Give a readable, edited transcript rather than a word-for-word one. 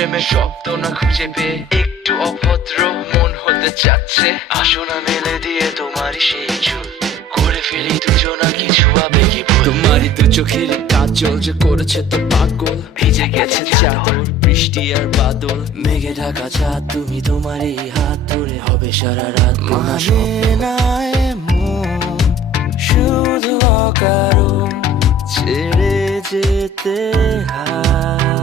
প্রেমের শব্দ না খুঁজে পেয়ে একটু অভদ্র মন হতে চাচ্ছে। আসো না মেলে দিয়ে তোমারই সেই চুল, করে ফেলি দুজনা কিছু আবেগী ভুল। তোমারই দু চোখের কাজল যে করেছে তো পাগল, ভিজে গেছে চাদর বৃষ্টি আর বাদল, মেঘে ঢাকা চাঁদ তুমি তোমারই হাত ধরে হবে সারা রাত। মানে না এমন শুধু অকারণ ছেড়ে যেতে হয়।